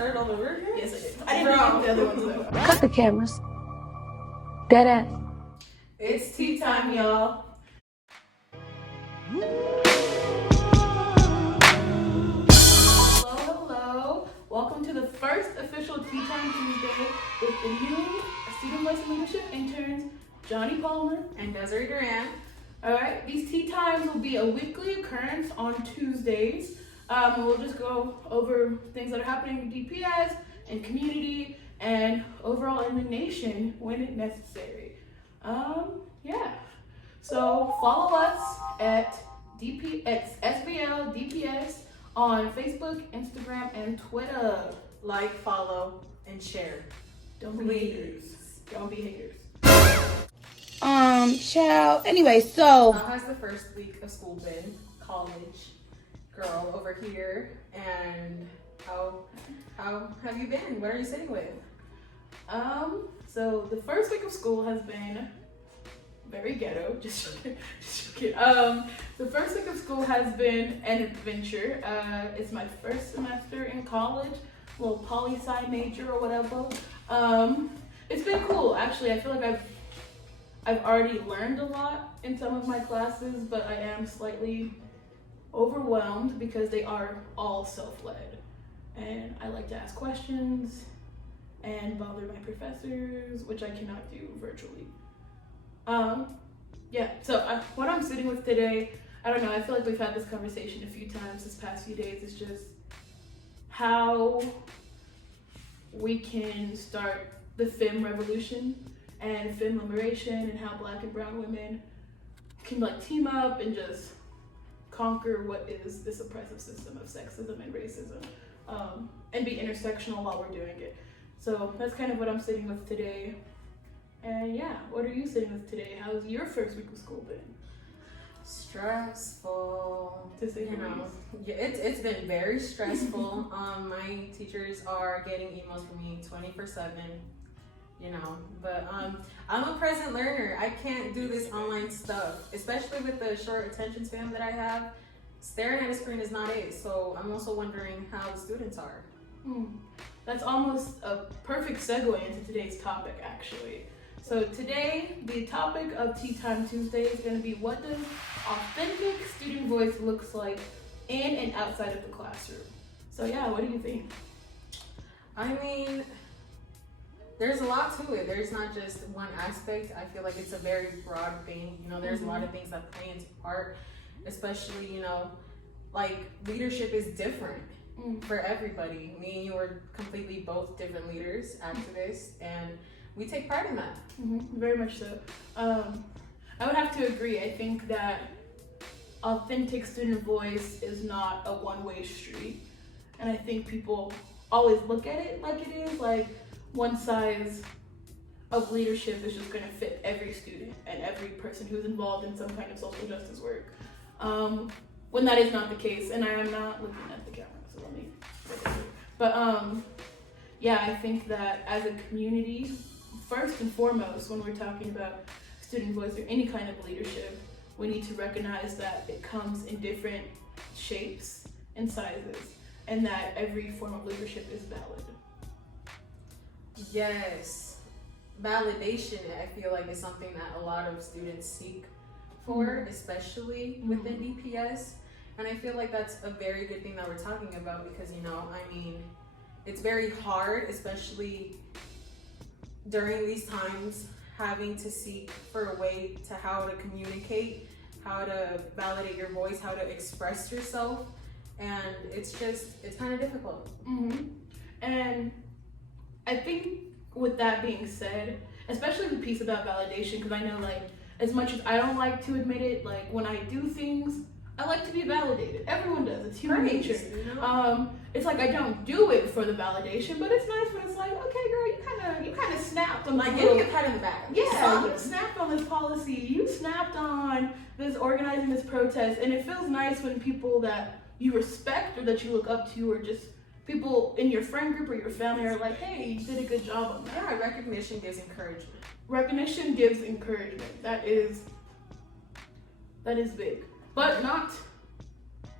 start it all over again? Yes, I did. I didn't know the other ones though. Cut the cameras. Dead ass. It's tea time, y'all. Hello. Welcome to the first official Tea Time Tuesday with the new Student Voice and Leadership interns, Johnny Palmer And Desiree Duran. All right, these tea times will be a weekly occurrence on Tuesdays. We'll just go over things that are happening in DPS and community and overall in the nation when it's necessary. Yeah. So follow us at SBL DPS on Facebook, Instagram, and Twitter. Like, follow, and share. Don't be haters. Don't be haters. Child. Anyway, so How has the first week of school been? College girl over here. And how have you been? What are you sitting with? So the first week of school has been very ghetto. Just joking. The first week of school has been an adventure. It's my first semester in college, little poli-sci major or whatever. It's been cool, actually. I feel like I've already learned a lot in some of my classes, but I am slightly overwhelmed because they are all self-led. And I like to ask questions and bother my professors, which I cannot do virtually. What I'm sitting with today, I don't know, I feel like we've had this conversation a few times this past few days. It's just how we can start the femme revolution and femme liberation, and how Black and brown women can team up and just conquer what is this oppressive system of sexism and racism, and be intersectional while we're doing it. So that's kind of what I'm sitting with today. And yeah, what are you sitting with today? How's your first week of school been? Stressful. To say the least. Yeah, it's been very stressful. My teachers are getting emails from me 24/7. But I'm a present learner. I can't do this online stuff, especially with the short attention span that I have. Staring at a screen is not it. So I'm also wondering how the students are. That's almost a perfect segue into today's topic, actually. So today, the topic of Tea Time Tuesday is going to be, what does authentic student voice looks like in and outside of the classroom? So yeah, what do you think? I mean, there's a lot to it. There's not just one aspect. I feel like it's a very broad thing. There's a lot of things that play into part, especially, leadership is different for everybody. Me and you are completely both different leaders, activists, and we take pride in that. Very much so. I would have to agree. I think that authentic student voice is not a one-way street. And I think people always look at it like it is, like one size of leadership is just going to fit every student and every person who's involved in some kind of social justice work. When that is not the case, and I am not looking at the camera, so let me put it here. But I think that as a community, first and foremost, when we're talking about student voice or any kind of leadership, we need to recognize that it comes in different shapes and sizes, and that every form of leadership is valid. Yes. Validation, I feel like, is something that a lot of students seek for, especially within DPS. And I feel like that's a very good thing that we're talking about because, it's very hard, especially during these times, having to seek for a way to how to communicate, how to validate your voice, how to express yourself. And it's kind of difficult. And I think with that being said, especially the piece about validation, because I know as much as I don't like to admit it, when I do things, I like to be validated. Everyone does. It's human nature. It's I don't do it for the validation, but it's nice when it's okay, girl, you kind of snapped on give you a pat in the back. Yeah, you snapped on this policy. You snapped on this organizing this protest, and it feels nice when people that you respect or that you look up to, or just people in your friend group or your family are hey, you did a good job on that. Yeah, recognition gives encouragement. Recognition gives encouragement. That is big. But not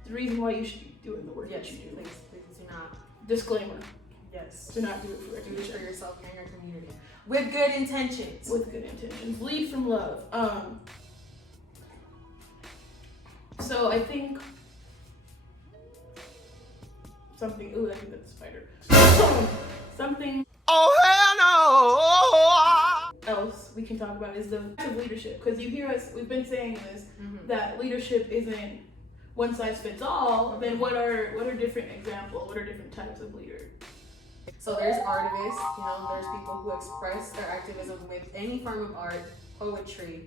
the reason why you should be doing the work that you do. Please do not. Disclaimer. Yes. Do not do it for Do it recognition. for yourself and your community. With good intentions. With good intentions. Lead from love. So I think something. Ooh, I think that's a spider. Something. Oh hell no! Else we can talk about is the type of leadership, because you hear us. We've been saying this that leadership isn't one size fits all. Then what are different examples? What are different types of leaders? So there's artists, you know, there's people who express their activism with any form of art, poetry,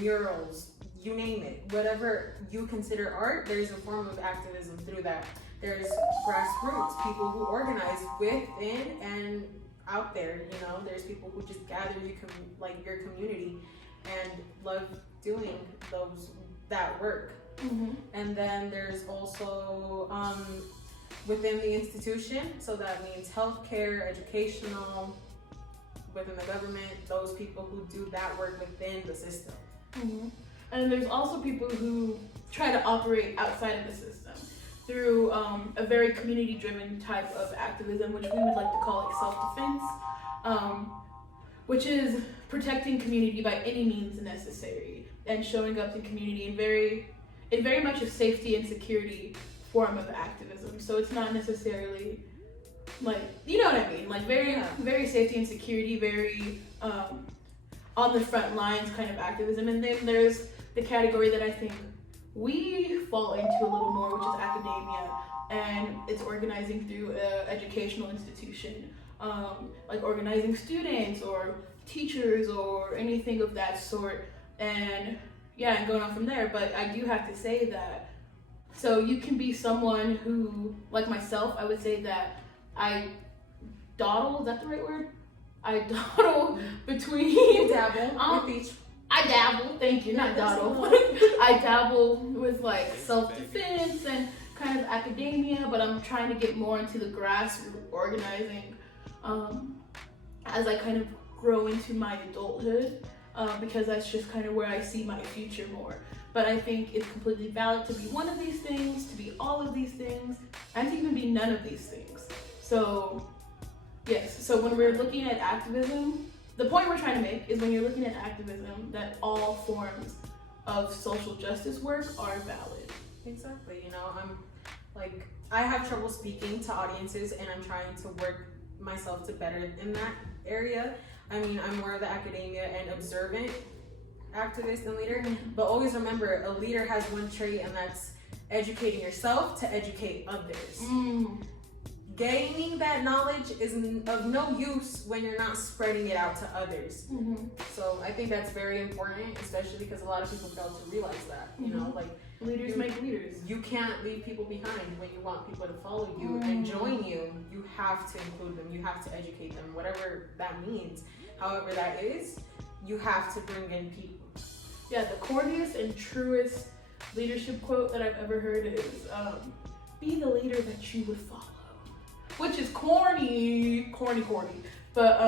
murals, you name it. Whatever you consider art, there's a form of activism through that. There's grassroots, people who organize within and out there, you know. There's people who just gather your community and love doing that work. And then there's also within the institution, so that means healthcare, educational, within the government, those people who do that work within the system. And there's also people who try to operate outside of the system through a very community-driven type of activism, which we would like to call like self-defense, which is protecting community by any means necessary and showing up to community in very much a safety and security form of activism. So it's not necessarily like, you know what I mean, like very safety and security, very on the front lines kind of activism. And then there's the category that I think we fall into a little more, which is academia, and it's organizing through an educational institution, like organizing students or teachers or anything of that sort, and going on from there. But I do have to say that, so you can be someone who, like myself, I would say that I dawdle, is that the right word? I dawdle between... You dabble with each... I dabble, thank you, not dawdle. I dabble with like self-defense and kind of academia, but I'm trying to get more into the grassroots organizing as I kind of grow into my adulthood, because that's just kind of where I see my future more. But I think it's completely valid to be one of these things, to be all of these things, and to even be none of these things. So yes, so when we're looking at activism, the point we're trying to make is when you're looking at activism, that all forms of social justice work are valid. Exactly, you know, I have trouble speaking to audiences, and I'm trying to work myself to better in that area. I mean, I'm more of the academia and observant activist and leader, but always remember, a leader has one trait, and that's educating yourself to educate others. Gaining that knowledge is of no use when you're not spreading it out to others. So I think that's very important, especially because a lot of people fail to realize that, you know, like leaders make leaders. You can't leave people behind when you want people to follow you and join you. You have to include them. You have to educate them, whatever that means. However that is, you have to bring in people. Yeah, the corniest and truest leadership quote that I've ever heard is, be the leader that you would follow. Which is corny, but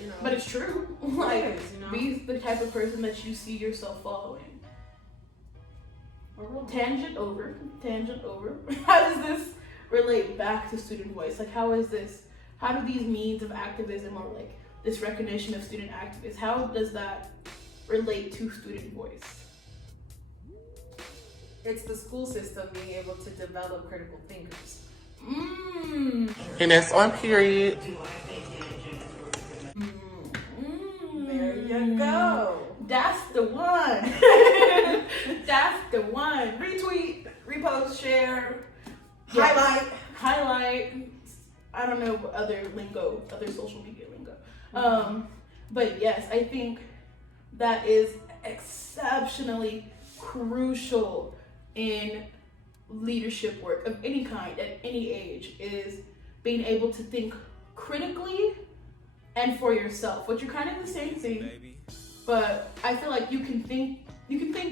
you know, but it's true. Like, it is, you know? Be the type of person that you see yourself following. Tangent over. How does this relate back to student voice? Like, how do these means of activism, or like this recognition of student activists, how does that relate to student voice? It's the school system being able to develop critical thinkers. And that's on period. There you go. That's the one. That's the one. Retweet, repost, share, highlight. I don't know what other social media lingo. But yes, I think that is exceptionally crucial in leadership work of any kind at any age, is being able to think critically and for yourself, which are kind of the same thing. But I feel like you can think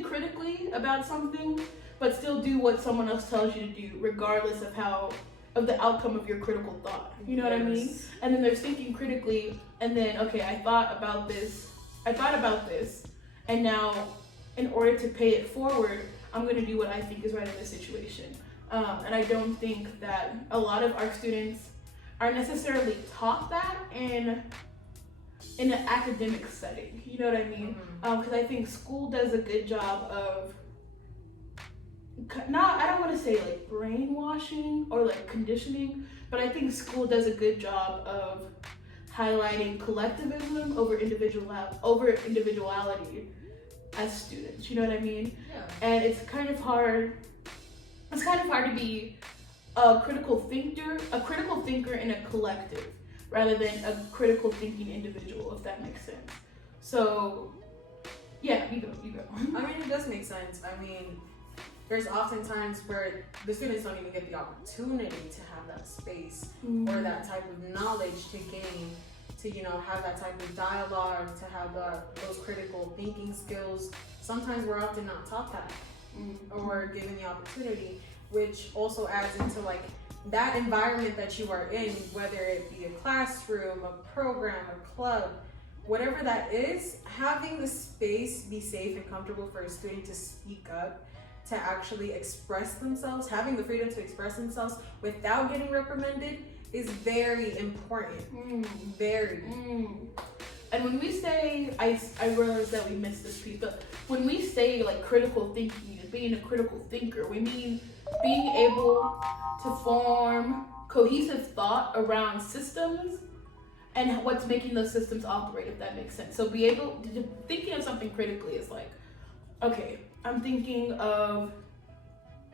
critically about something, but still do what someone else tells you to do, regardless of the outcome of your critical thought. You know what I mean? And then there's thinking critically, and then, okay, I thought about this, and now in order to pay it forward, I'm going to do what I think is right in this situation. And I don't think that a lot of our students are necessarily taught that in an academic setting. You know what I mean? Because I think school does a good job of I don't want to say like brainwashing or like conditioning, but I think school does a good job of highlighting collectivism over individuality as students. You know what I mean? Yeah. And it's kind of hard to be a critical thinker in a collective rather than a critical thinking individual, if that makes sense. So yeah, you go. I mean, it does make sense. I mean, there's often times where the students don't even get the opportunity to have that space or that type of knowledge to gain, to, you know, have that type of dialogue, to have those critical thinking skills. Sometimes we're often not taught that or given the opportunity, which also adds into like that environment that you are in, whether it be a classroom, a program, a club, whatever that is, having the space be safe and comfortable for a student to speak up, to actually express themselves, having the freedom to express themselves without getting reprimanded is very important. Very. And when we say, I realize that we missed this piece, but when we say like critical thinking and being a critical thinker, we mean being able to form cohesive thought around systems and what's making those systems operate, if that makes sense. So thinking of something critically is like, okay, I'm thinking of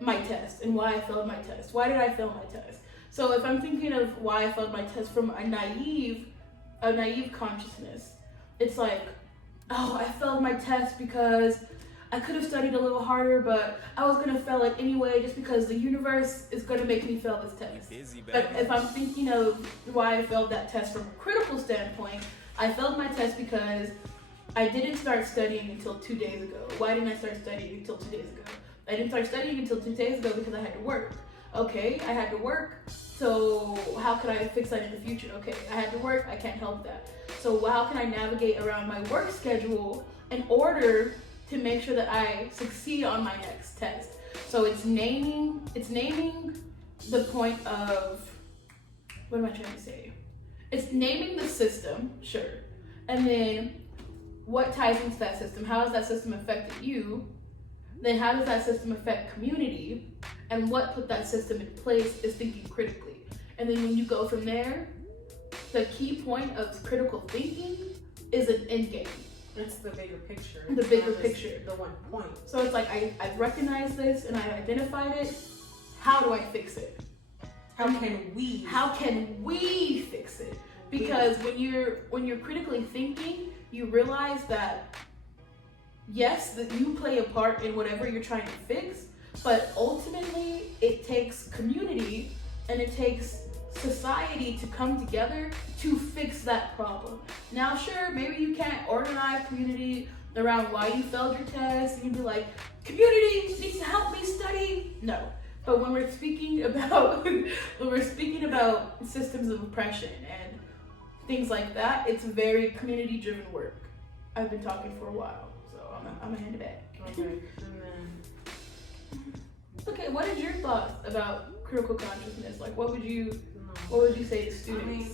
my test and why I failed my test. Why did I fail my test? So if I'm thinking of why I failed my test from a naive consciousness, it's like, oh, I failed my test because I could have studied a little harder, but I was gonna fail it anyway just because the universe is gonna make me fail this test. But if I'm thinking of why I failed that test from a critical standpoint, I failed my test because I didn't start studying until 2 days ago. Why didn't I start studying until 2 days ago? I didn't start studying until 2 days ago because I had to work. Okay, I had to work, so how could I fix that in the future? Okay, I had to work, I can't help that. So how can I navigate around my work schedule in order to make sure that I succeed on my next test? So it's naming the point of, what am I trying to say? It's naming the system, sure. And then what ties into that system? How has that system affected you? Then how does that system affect community? And what put that system in place is thinking critically. And then when you go from there, the key point of critical thinking is an end game. It's the bigger picture. The bigger picture. The one point. So it's like I've recognized this and I identified it. How do I fix it? How can we fix it? Because when you're critically thinking, you realize that yes, that you play a part in whatever you're trying to fix, but ultimately it takes community and it takes society to come together to fix that problem. Now, sure, maybe you can't organize community around why you failed your test. You can be like, community needs to help me study. No, but when we're speaking about systems of oppression and things like that, it's very community-driven work. I've been talking for a while, so I'm gonna hand it back. Okay. Okay, what is your thoughts about critical consciousness? Like, what would you say to students? I mean,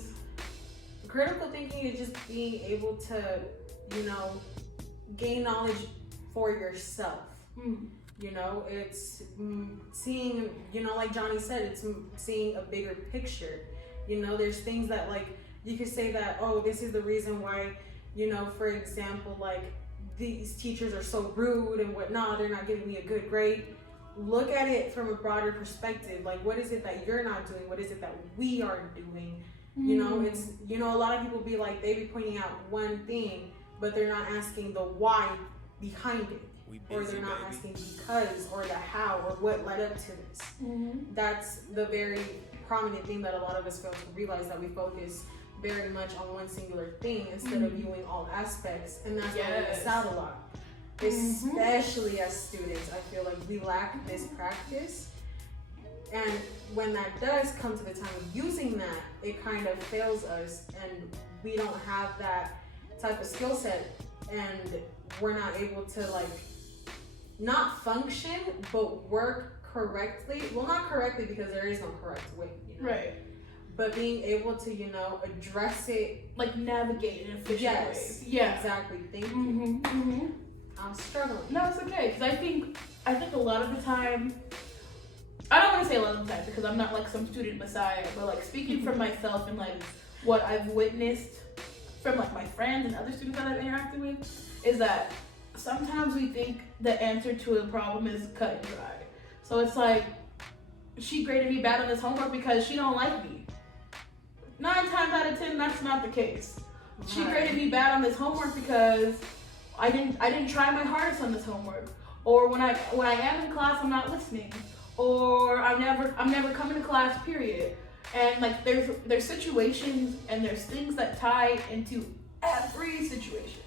critical thinking is just being able to, gain knowledge for yourself. You know, it's seeing, like Johnny said, it's seeing a bigger picture. There's things that, like, you could say that, oh, this is the reason why, for example, like, these teachers are so rude and whatnot, they're not giving me a good grade. Look at it from a broader perspective. Like, what is it that you're not doing? What is it that we are doing? It's, a lot of people be like, they be pointing out one thing, but they're not asking the why behind it. Or they're not asking because or the how or what led up to this. That's the very prominent thing that a lot of us fail to realize, that we focus very much on one singular thing instead of viewing all aspects, and that's why we miss out a lot. Especially as students, I feel like we lack this practice, and when that does come to the time of using that, it kind of fails us, and we don't have that type of skill set, and we're not able to, like, not function, but work correctly. Well, not correctly, because there is no correct way, Right. but being able to, you know, address it. Like navigate in an efficient Yes. way. Yeah. Exactly. Thank you. Mm-hmm. I'm struggling. No, it's okay, because I think a lot of the time, I don't want to say a lot of the time because I'm not like some student messiah, but like speaking from myself and like what I've witnessed from like my friends and other students that I've interacted with is that sometimes we think the answer to a problem is cut and dry. So it's like, she graded me bad on this homework because she don't like me. 9 times out of 10, that's not the case. She graded me bad on this homework because I didn't try my hardest on this homework. Or when I am in class, I'm not listening. Or I'm never coming to class, period. And like there's situations and there's things that tie into every situation.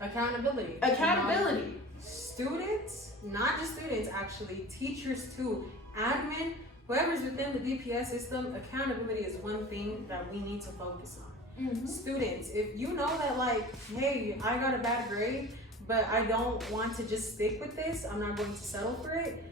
Accountability. Accountability. You know, students, not just students actually, teachers too, admin, whoever's within the DPS system, accountability is one thing that we need to focus on. Mm-hmm. Students, if you know that like, hey, I got a bad grade, but I don't want to just stick with this, I'm not going to settle for it,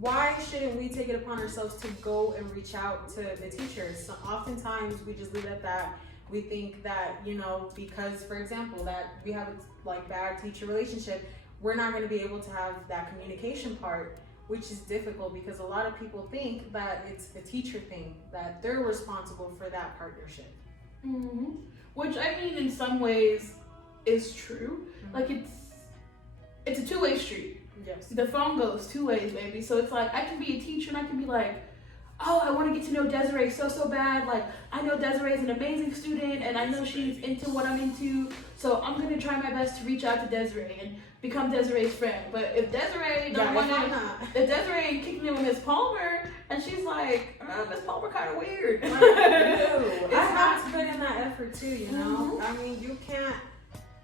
why shouldn't we take it upon ourselves to go and reach out to the teachers? So oftentimes we just leave it at that. We think that, you know, because, for example, that we have a like bad teacher relationship, we're not going to be able to have that communication part, which is difficult because a lot of people think that it's a teacher thing, that they're responsible for that partnership. Mm-hmm. Which I mean, in some ways, is true. Mm-hmm. Like it's a two-way street. Yes. The phone goes 2 ways, baby. So it's like I can be a teacher and I can be like, oh, I want to get to know Desiree so bad. Like, I know Desiree is an amazing student and I know she's into what I'm into. So I'm going to try my best to reach out to Desiree and become Desiree's friend. But if Desiree don't want to, if Desiree ain't kicking in with Miss Palmer and she's like, Miss Palmer kind of weird. I have to put in that effort too, you know? Mm-hmm. I mean,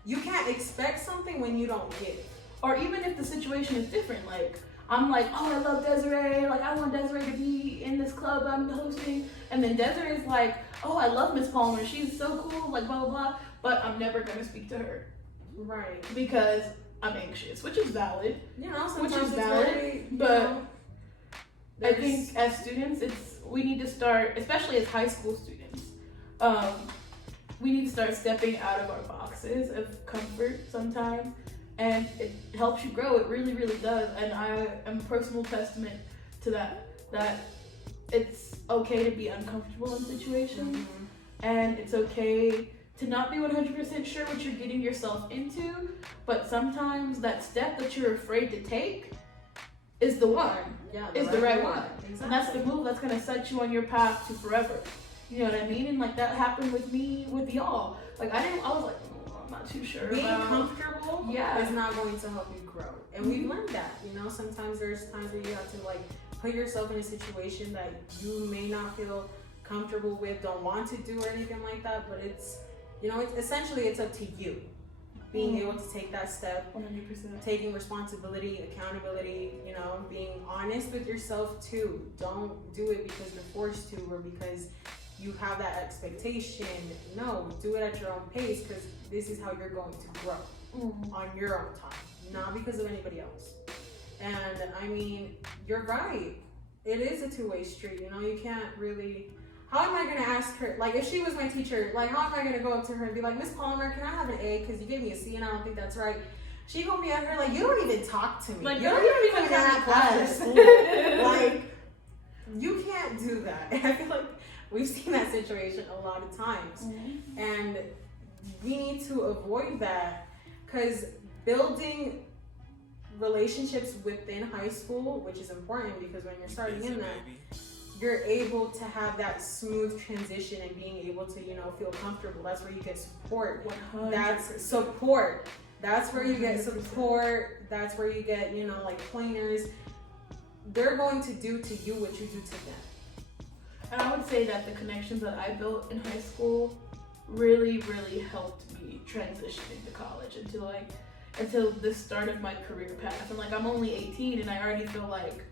you can't expect something when you don't get it. Or even if the situation is different, like, I'm like, oh, I love Desiree, like, I want Desiree to be in this club I'm hosting, and then Desiree's like, oh, I love Miss Palmer, she's so cool, like, blah, blah, blah, but I'm never gonna speak to her. Right. Because I'm anxious, which is valid. You know, which is valid, but I think as students, we need to start, especially as high school students, we need to start stepping out of our boxes of comfort sometimes. And it helps you grow. It really, really does. And I am a personal testament to that it's okay to be uncomfortable in situations. Mm-hmm. And it's okay to not be 100% sure what you're getting yourself into. But sometimes that step that you're afraid to take is the one. Yeah, is the right one. Exactly. And that's the move that's going to set you on your path to forever. You know what I mean? And like that happened with me, with y'all. Like I was like, I'm not too sure. Being comfortable is not going to help you grow. And we've learned that, you know, sometimes there's times where you have to like put yourself in a situation that you may not feel comfortable with, don't want to do or anything like that, but it's, you know, it's up to you. Being able to take that step, 100%. Taking responsibility, accountability, you know, being honest with yourself too. Don't do it because you're forced to or because you have that expectation. No, do it at your own pace because this is how you're going to grow on your own time, not because of anybody else. And I mean, you're right. It is a two-way street. You know, you can't really. How am I going to ask her? Like, if she was my teacher, like, how am I going to go up to her and be like, Miss Palmer, can I have an A? Because you gave me a C and I don't think that's right. She going to be out here like, you don't even talk to me. Like, you don't even come to class. Like, you can't do that. And I feel like we've seen that situation a lot of times. Mm-hmm. And we need to avoid that because building relationships within high school, which is important because when you're starting in that, you're able to have that smooth transition and being able to, you know, feel comfortable. That's where you get support. 100%. That's support. That's where you get support. That's where you get, you know, like pointers. They're going to do to you what you do to them. And I would say that the connections that I built in high school really, really helped me transition into college until the start of my career path. And like, I'm only 18 and I already feel like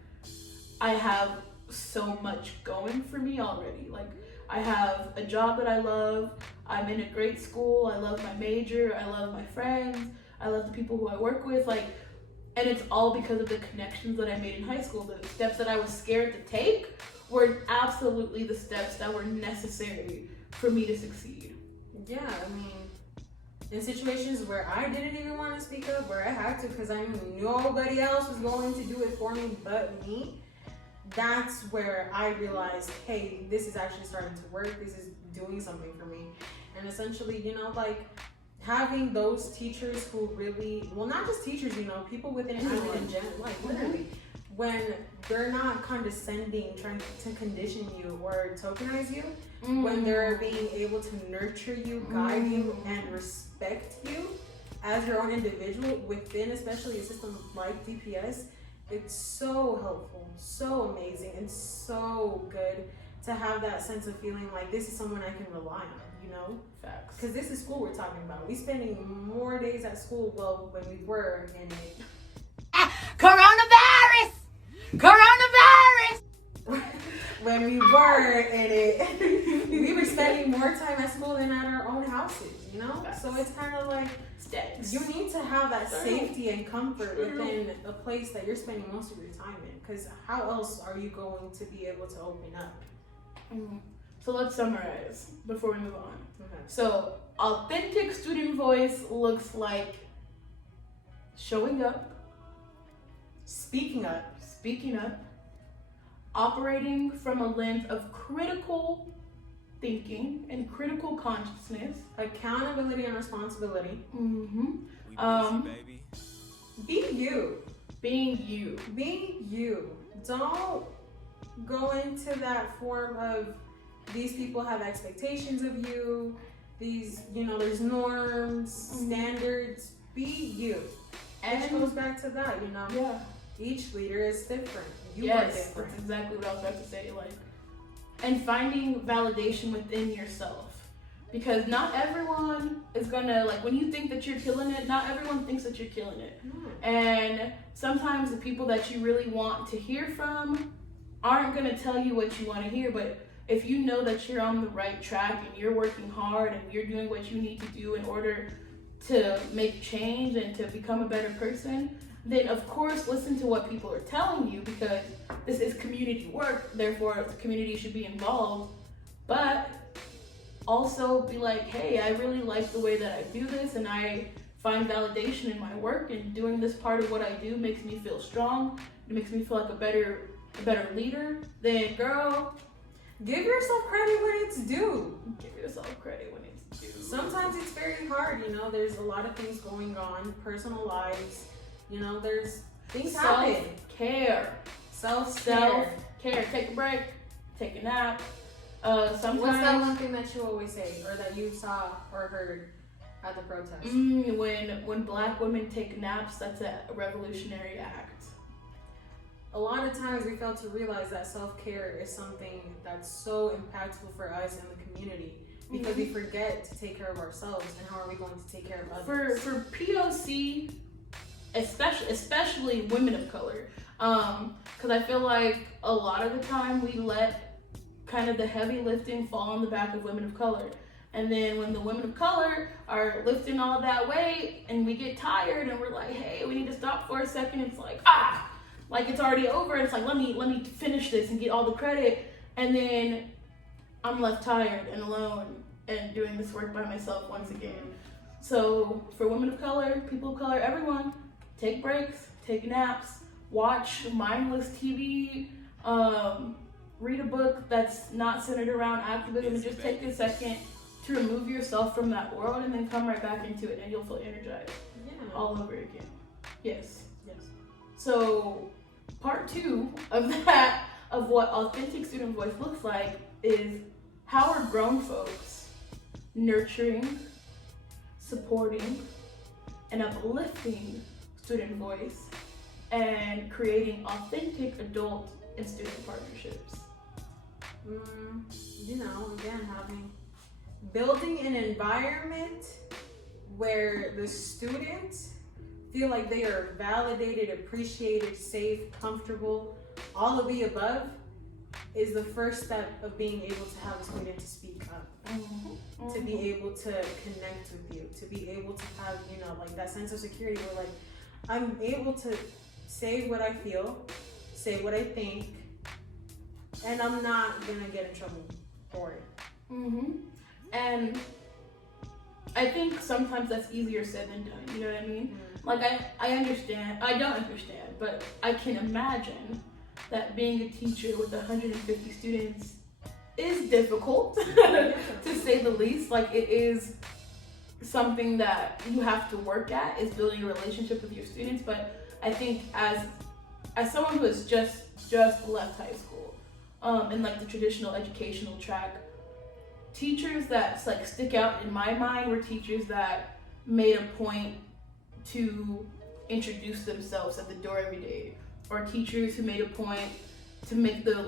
I have so much going for me already. Like, I have a job that I love, I'm in a great school, I love my major, I love my friends, I love the people who I work with, like, and it's all because of the connections that I made in high school. The steps that I was scared to take were absolutely the steps that were necessary for me to succeed. Yeah, I mean, in situations where I didn't even want to speak up, where I had to because I knew nobody else was going to do it for me but me, that's where I realized, hey, this is actually starting to work. This is doing something for me. And essentially, you know, like having those teachers who really, well, not just teachers, you know, people within Island in general, like literally, when they're not condescending, trying to condition you or tokenize you, when they're being able to nurture you, guide you, and respect you as your own individual within especially a system like DPS, it's so helpful, so amazing, and so good to have that sense of feeling like this is someone I can rely on, you know? Facts. Because this is school we're talking about. We spending more days at school, well, when we were in it. Coronavirus! When we were in it, we were spending more time at school than at our own houses, you know? Facts. So it's kind of like, you need to have that safety and comfort within a place that you're spending most of your time in, because how else are you going to be able to open up? So let's summarize before we move on. Okay. So authentic student voice looks like showing up, Speaking up, operating from a lens of critical thinking and critical consciousness, accountability and responsibility. Be you. Being you. Being you. Don't go into that form of these people have expectations of you. These, you know, there's norms, standards. Be you. And which goes back to that, you know. Yeah. Each leader is different. You Yes, are different. that's exactly what I was about to say. Like, and finding validation within yourself, because not everyone is gonna, like, when you think that you're killing it, not everyone thinks that you're killing it. And sometimes the people that you really want to hear from aren't gonna tell you what you want to hear. But if you know that you're on the right track and you're working hard and you're doing what you need to do in order to make change and to become a better person, then of course listen to what people are telling you, because this is community work, therefore the community should be involved. But also be like, hey, I really like the way that I do this, and I find validation in my work, and doing this part of what I do makes me feel strong. It makes me feel like a better leader. Then girl, give yourself credit when it's due. give yourself credit when it's due. Sometimes it's very hard, you know, there's a lot of things going on, personal lives, you know, there's things happen. Self-care. Self-care. Take a break, take a nap. Sometimes. What's that one thing that you always say, or that you saw or heard at the protest? When Black women take naps, that's a revolutionary act. A lot of times we fail to realize that self-care is something that's so impactful for us in the community, because we forget to take care of ourselves, and how are we going to take care of others? For POC, especially women of color, because I feel like a lot of the time we let kind of the heavy lifting fall on the back of women of color. And then when the women of color are lifting all that weight and we get tired and we're like, hey, we need to stop for a second, it's like, like it's already over. It's like, let me finish this and get all the credit. And then I'm left tired and alone and doing this work by myself once again. So for women of color, people of color, everyone, take breaks, take naps, watch mindless TV, read a book that's not centered around activism, and just take a second to remove yourself from that world and then come right back into it, and you'll feel energized all over again. Yes. So part 2 of that, of what authentic student voice looks like, is how are grown folks nurturing, supporting, and uplifting student voice and creating authentic adult and student partnerships. You know, again, building an environment where the students feel like they are validated, appreciated, safe, comfortable, all of the above, is the first step of being able to have a student to speak up, to be able to connect with you, to be able to have, you know, like that sense of security where, like, I'm able to say what I feel, say what I think, and I'm not gonna get in trouble for it. And I think sometimes that's easier said than done. You know what I mean? Like I understand. I don't understand, but I can imagine that being a teacher with 150 students is difficult, to say the least. Like, it is something that you have to work at, is building a relationship with your students. But I think as someone who has just left high school, in like the traditional educational track, teachers that like stick out in my mind were teachers that made a point to introduce themselves at the door every day, or teachers who made a point to make the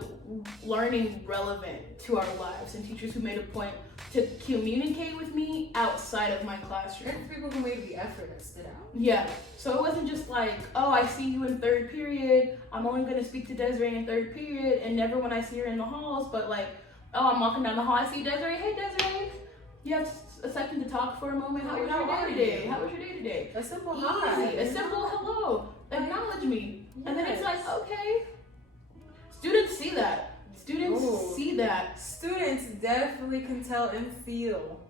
learning relevant to our lives, and teachers who made a point to communicate with me outside of my classroom. And people who made the effort that stood out. Yeah, so it wasn't just like, oh, I see you in third period, I'm only going to speak to Desiree in third period, and never when I see her in the halls, but like, oh, I'm walking down the hall, I see Desiree, hey Desiree, you have a second to talk for a moment. How was your day today? How was your day today? A simple Easy, hi. a simple hello, acknowledge me. Yes. And then it's like, okay. Students see that. Students see that. Students definitely can tell and feel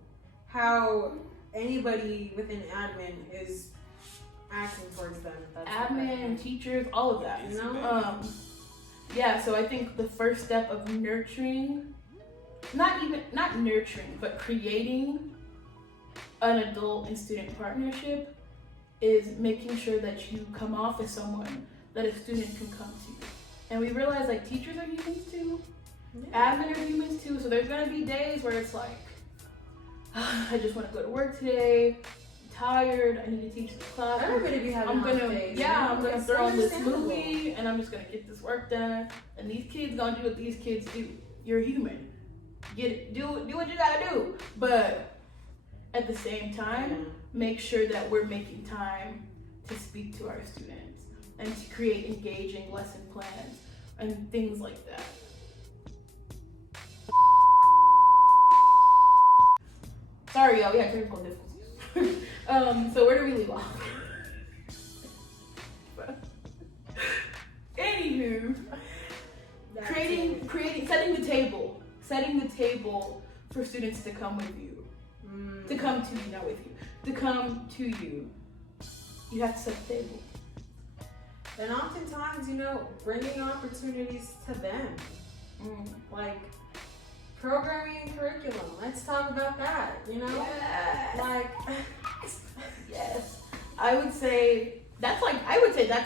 how anybody within admin is acting towards them. Admin, teachers, all of that. You know? Yeah, so I think the first step of nurturing, not nurturing, but creating an adult and student partnership is making sure that you come off as someone that a student can come to. And we realize like teachers are humans too, admin are humans too, so there's gonna be days where it's like, I just wanna go to work today, I'm tired, I need to teach this class. Everybody be having days. I'm gonna throw on this movie and I'm just gonna get this work done. And these kids gonna do what these kids do. You're human. Do what you gotta do. But at the same time, make sure that we're making time to speak to our students and to create engaging lesson plans and things like that. Sorry, y'all, we had technical difficulties. So where do we leave off? Anywho, setting the table for students to come with you, to come to you, not with you, to come to you. You have to set the table. And oftentimes, bringing opportunities to them, like programming and curriculum. Let's talk about that. Yes. I would say that's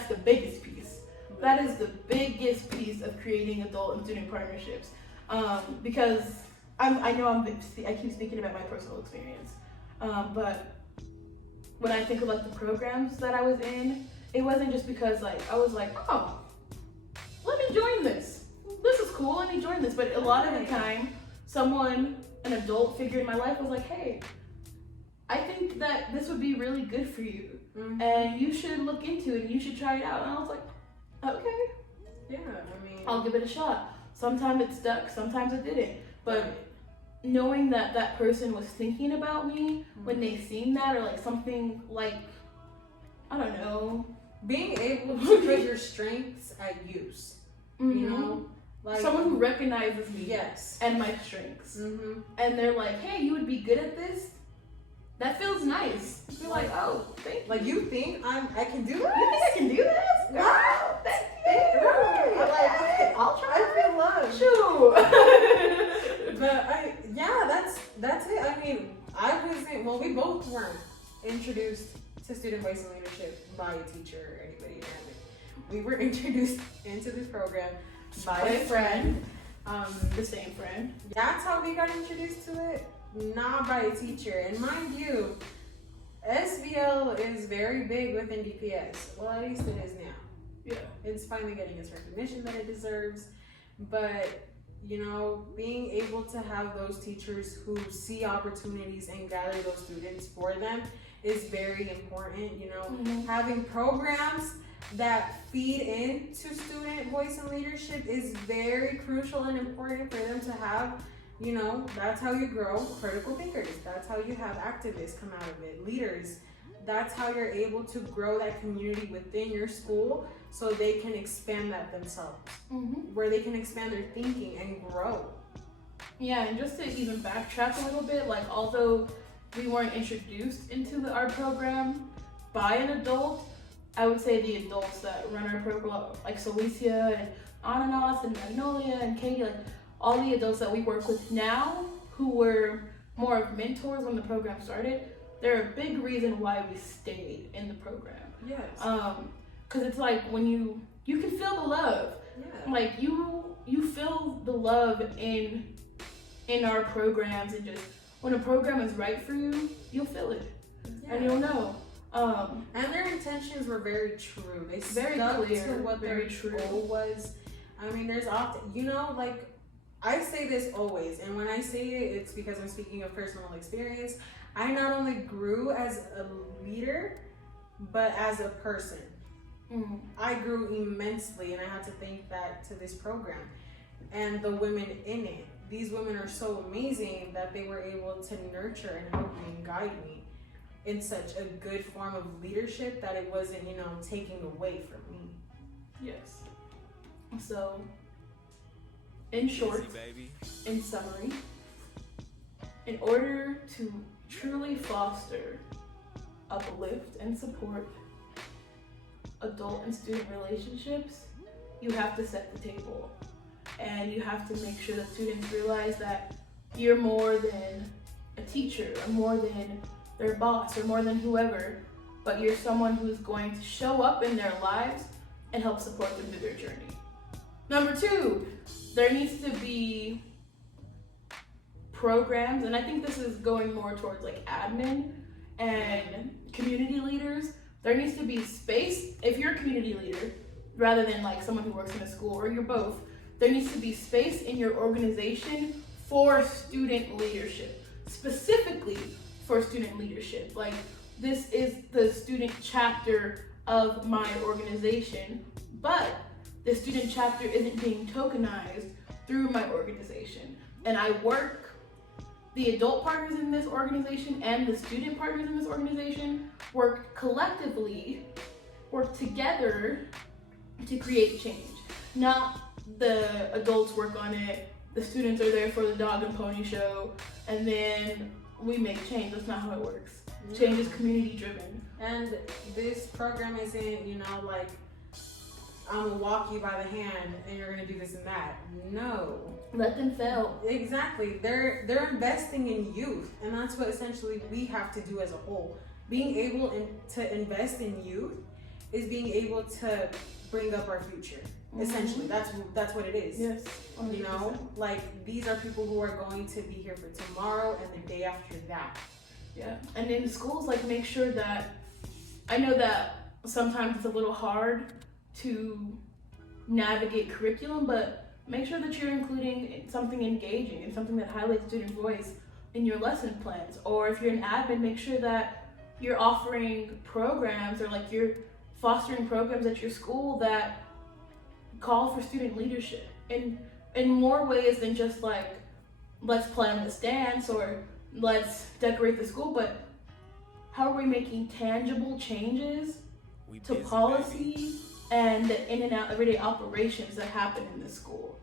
the biggest piece. That is the biggest piece of creating adult and student partnerships. Because I keep speaking about my personal experience. But when I think of like the programs that I was in, it wasn't just because like I was like, oh, let me join this. This is cool, let me join this. But a lot of the time, an adult figure in my life was like, hey, I think that this would be really good for you. And you should look into it and you should try it out. And I was like, okay. Yeah, I'll give it a shot. Sometimes it stuck, sometimes it didn't. But knowing that that person was thinking about me when they seen that, or like something like, I don't know. Being able to put your strengths at use, like someone who recognizes me, yes, and my strengths, and they're like, "Hey, you would be good at this." That feels nice. You're like, "Oh, thank you." Like you think I can do this? You think I can do this? Wow, thank you. Like, I'll try. I feel loved. Shoot. But that's it. We both weren't introduced to student voice and leadership by a teacher or anybody in admin. We were introduced into this program by a friend. The same friend. That's how we got introduced to it, not by a teacher. And mind you, SVL is very big within DPS. Well, at least it is now. Yeah. It's finally getting its recognition that it deserves. But, being able to have those teachers who see opportunities and gather those students for them is very important. Having programs that feed into student voice and leadership is very crucial and important for them to have. That's how you grow critical thinkers. That's how you have activists come out of it, leaders, that's how you're able to grow that community within your school so they can expand that themselves, where they can expand their thinking and grow. Yeah, and just to even backtrack a little bit, like although we weren't introduced into our program by an adult, I would say the adults that run our program, like Celicia and Ananas and Magnolia and Katie, like all the adults that we work with now who were more of mentors when the program started, they're a big reason why we stayed in the program. Yes. Because it's like when you can feel the love. Yeah. Like you feel the love in our programs, and just when a program is right for you, you'll feel it. Yeah. And you'll know. And their intentions were very true. They very stuck clear, to what very their true. goal was. I mean, there's often, like, I say this always, and when I say it, it's because I'm speaking of personal experience. I not only grew as a leader, but as a person. I grew immensely, and I had to thank that to this program and the women in it. These women are so amazing that they were able to nurture and help me and guide me in such a good form of leadership that it wasn't, taking away from me. Yes. So, in short, in summary, in order to truly foster, uplift, and support adult and student relationships, you have to set the table. And you have to make sure that students realize that you're more than a teacher, or more than their boss, or more than whoever, but you're someone who's going to show up in their lives and help support them through their journey. Number 2, there needs to be programs, and I think this is going more towards like admin and community leaders. There needs to be space, if you're a community leader, rather than like someone who works in a school, or you're both, there needs to be space in your organization for student leadership, specifically for student leadership. Like, this is the student chapter of my organization, but the student chapter isn't being tokenized through my organization. And I work, the adult partners in this organization and the student partners in this organization work collectively, work together to create change. Not the adults work on it, the students are there for the dog and pony show, and then we make change. That's not how it works. Change is community driven. And this program isn't, like, I'm gonna walk you by the hand and you're gonna do this and that. No. Let them fail. Exactly. They're investing in youth, and that's what essentially we have to do as a whole. Being able to invest in youth is being able to bring up our future. Essentially, that's what it is. Yes. 100%. Like, these are people who are going to be here for tomorrow and the day after that. Yeah. And in schools, like, make sure that, I know that sometimes it's a little hard to navigate curriculum, but make sure that you're including something engaging and something that highlights student voice in your lesson plans. Or if you're an admin, make sure that you're offering programs, or like you're fostering programs at your school that call for student leadership in more ways than just like, let's plan this dance or let's decorate the school, but how are we making tangible changes to policy and the in and out everyday operations that happen in the school?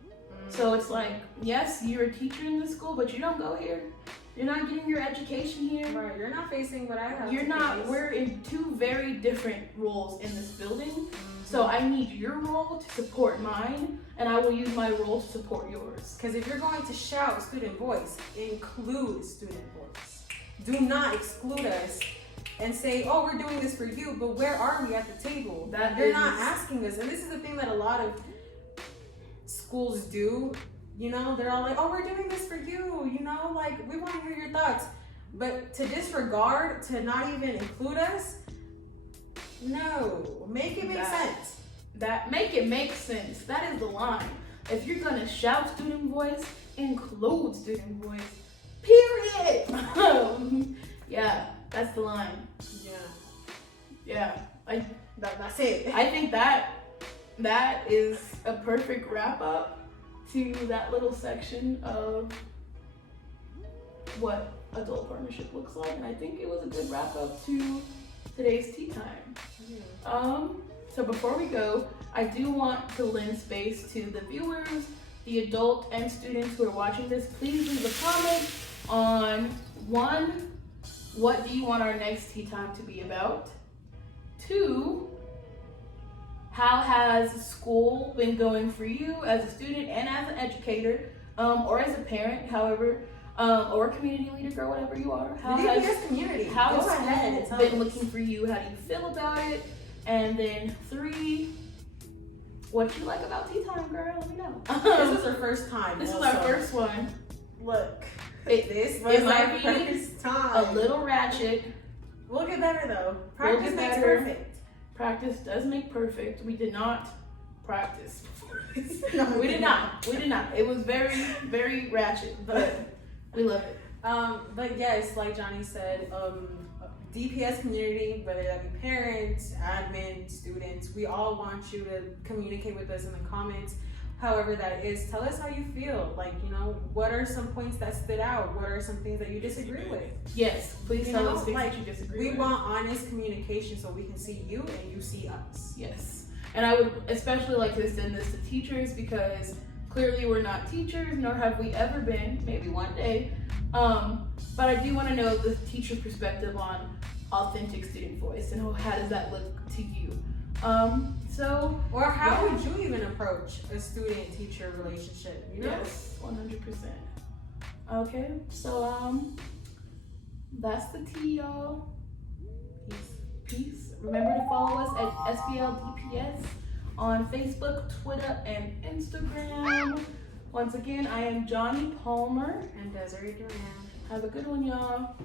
So it's like, yes, you're a teacher in the school, but you don't go here. You're not getting your education here. Right, you're not facing what I have. You're not, we're in 2 very different roles in this building. So I need your role to support mine, and I will use my role to support yours. Because if you're going to shout student voice, include student voice. Do not exclude us and say, oh, we're doing this for you, but where are we at the table? You're not asking us. And this is the thing that a lot of schools do. They're all like, oh, we're doing this for you. Like, we want to hear your thoughts. But to disregard, to not even include us, no. Make it make sense. Make it make sense. That is the line. If you're going to shout student voice, include student voice. Period. Yeah, that's the line. Yeah. That's it. I think that is a perfect wrap up to that little section of what adult partnership looks like. And I think it was a good wrap up to today's tea time. So before we go, I do want to lend space to the viewers, the adult and students who are watching this. Please leave a comment on 1, what do you want our next tea time to be about? 2, how has school been going for you as a student and as an educator, or as a parent, however, or a community leader, girl, whatever you are. How has school been looking for you? How do you feel about it? And then 3, what you like about tea time, girl? Let me know. This is our first time. This is our first one. Look, this was might our be first time. A little ratchet. We'll get better though. We'll Practice get makes better. perfect. Practice does make perfect. We did not practice before this. No, We did not. It was very, very ratchet, but we love it. But yes, like Johnny said, DPS community, whether that be parents, admin, students, we all want you to communicate with us in the comments. However that is, tell us how you feel. Like, what are some points that stood out? What are some things that you disagree with? Yes, please tell us things that you disagree with. We want honest communication so we can see you and you see us. Yes, and I would especially like to send this to teachers because clearly we're not teachers, nor have we ever been, maybe one day. But I do want to know the teacher perspective on authentic student voice and how does that look to you? Or how would you even approach a student-teacher relationship? Yes, 100%. Okay, so that's the tea, y'all. Peace. Remember to follow us at SBLDPS on Facebook, Twitter, and Instagram. Once again, I am Johnny Palmer. And Desiree Duran. Have a good one, y'all.